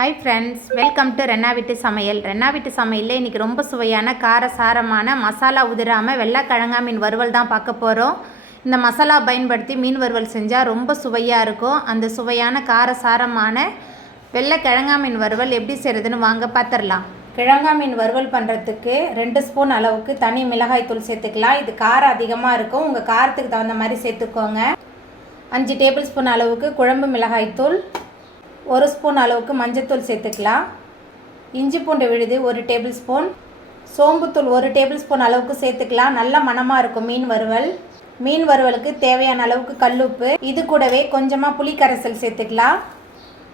Hi friends, welcome to Renna வீட்டு சமையல். ரென்னா வீட்டு சமையலில் இன்றைக்கி ரொம்ப சுவையான காரசாரமான மசாலா உதிராமல் வெள்ளைக்கிழங்கா மீன் வறுவல் தான் பார்க்க போகிறோம். இந்த மசாலா பயன்படுத்தி மீன் வறுவல் செஞ்சால் ரொம்ப சுவையாக இருக்கும். அந்த சுவையான காரசாரமான வெள்ளைக்கிழங்கா மீன் வறுவல் எப்படி செய்கிறதுன்னு வாங்க பார்த்துடலாம். கிழங்கா மீன் வறுவல் பண்ணுறதுக்கு 2 ஸ்பூன் அளவுக்கு தனி மிளகாய் தூள் சேர்த்துக்கலாம். இது காரம் அதிகமாக இருக்கும், உங்கள் காரத்துக்கு தகுந்த மாதிரி சேர்த்துக்கோங்க. 5 டேபிள் ஸ்பூன் அளவுக்கு குழம்பு மிளகாய் தூள், 1 ஸ்பூன் அளவுக்கு மஞ்சத்தூள் சேர்த்துக்கலாம். இஞ்சி பூண்டு விழுது 1 டேபிள் ஸ்பூன், சோம்புத்தூள் 1 டேபிள் ஸ்பூன் அளவுக்கு சேர்த்துக்கலாம். நல்ல மணமாக இருக்கும் மீன் வறுவல். மீன் வறுவலுக்கு தேவையான அளவுக்கு கல்லுப்பு, இது கூடவே கொஞ்சமாக புளிக்கரைசல் சேர்த்துக்கலாம்.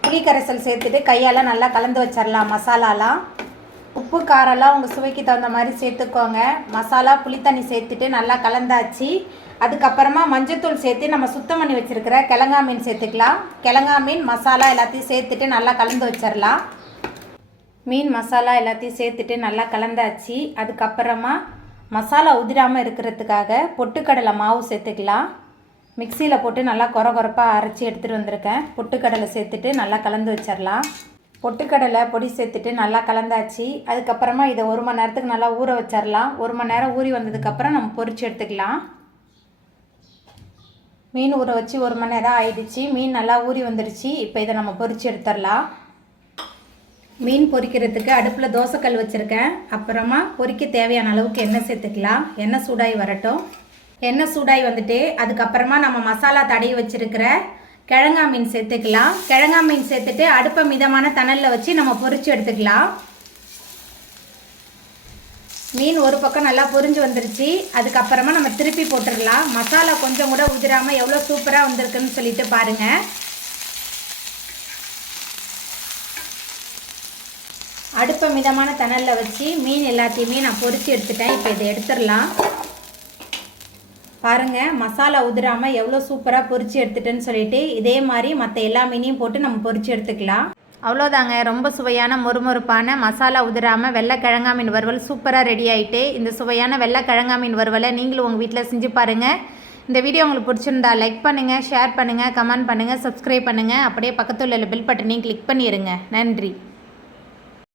புளிக்கரைசல் சேர்த்துட்டு கையால் நல்லா கலந்து வச்சிடலாம். மசாலாலாம் உப்பு காரெல்லாம் உங்கள் சுவைக்கு தகுந்த மாதிரி சேர்த்துக்கோங்க. மசாலா புளித்தண்ணி சேர்த்துட்டு நல்லா கலந்தாச்சு. அதுக்கப்புறமா மஞ்சத்தூள் சேர்த்து நம்ம சுத்தம் பண்ணி வச்சுருக்கிற கிழங்கா மீன் சேர்த்துக்கலாம். கிழங்கா மீன் மசாலா எல்லாத்தையும் சேர்த்துட்டு நல்லா கலந்து வச்சிடலாம். மீன் மசாலா எல்லாத்தையும் சேர்த்துட்டு நல்லா கலந்தாச்சு. அதுக்கப்புறமா மசாலா உதிராமல் இருக்கிறதுக்காக பொட்டுக்கடலை மாவு சேர்த்துக்கலாம். மிக்சியில் போட்டு நல்லா கொரப்பாக அரைச்சி எடுத்துகிட்டு வந்திருக்கேன். பொட்டுக்கடலை சேர்த்துட்டு நல்லா கலந்து வச்சிடலாம். பொட்டுக்கடலை பொடி சேர்த்துட்டு நல்லா கலந்தாச்சு. அதுக்கப்புறமா இதை 1 மணி நேரத்துக்கு நல்லா ஊற வச்சிடலாம். 1 மணி நேரம் ஊறி வந்ததுக்கப்புறம் நம்ம பொரிச்சு எடுத்துக்கலாம். மீன் ஊற வச்சு 1 மணி நேரம் ஆயிடுச்சு. மீன் நல்லா ஊறி வந்துடுச்சு. இப்போ இதை நம்ம பொரிச்சு எடுத்துடலாம். மீன் பொரிக்கிறதுக்கு அடுப்பில் தோசைக்கல் வச்சுருக்கேன். அப்புறமா பொரிக்க தேவையான அளவுக்கு எண்ணெய் சேர்த்துக்கலாம். எண்ணெய் சூடாகி வரட்டும். எண்ணெய் சூடாகி வந்துட்டு அதுக்கப்புறமா நம்ம மசாலா தடவி வச்சுருக்கிற கிழங்கா மீன் சேர்த்துக்கலாம். கிழங்கா மீன் சேர்த்துட்டு அடுப்பை மிதமான தணலில் வச்சு நம்ம பொரிச்சு எடுத்துக்கலாம். மீன் ஒரு பக்கம் நல்லா பொரிஞ்சு வந்துருச்சு. அதுக்கப்புறமா நம்ம திருப்பி போட்டுடலாம். மசாலா கொஞ்சம் கூட உதிராமல் எவ்வளோ சூப்பராக வந்திருக்குன்னு சொல்லிட்டு பாருங்கள். அடுப்பை மிதமான தணலில் வச்சு மீன் எல்லாத்தையுமே நான் பொரிச்சு எடுத்துட்டேன். இப்போ இதை எடுத்துடலாம். பாருங்கள், மசாலா உதிராமல் எவ்வளோ சூப்பராக பொரிச்சு எடுத்துட்டேன்னு சொல்லிட்டு இதே மாதிரி மற்ற எல்லா மீனையும் போட்டு நம்ம பொரிச்சு எடுத்துக்கலாம். அவ்வளோதாங்க, ரொம்ப சுவையான மொறுமொறுப்பான மசாலா உதிராமல் வெள்ளைக்கிழங்கா மீன் வறுவல் சூப்பராக ரெடி ஆகிட்டு. இந்த சுவையான வெள்ளைக்கிழங்கா மீன் வறுவலை நீங்களும் உங்கள் வீட்டில் செஞ்சு பாருங்கள். இந்த வீடியோ உங்களுக்கு பிடிச்சிருந்தா லைக் பண்ணுங்கள், ஷேர் பண்ணுங்கள், கமெண்ட் பண்ணுங்கள், சப்ஸ்கிரைப் பண்ணுங்கள். அப்படியே பக்கத்தில் உள்ள பெல் பட்டனையும் கிளிக் பண்ணிடுங்க. நன்றி.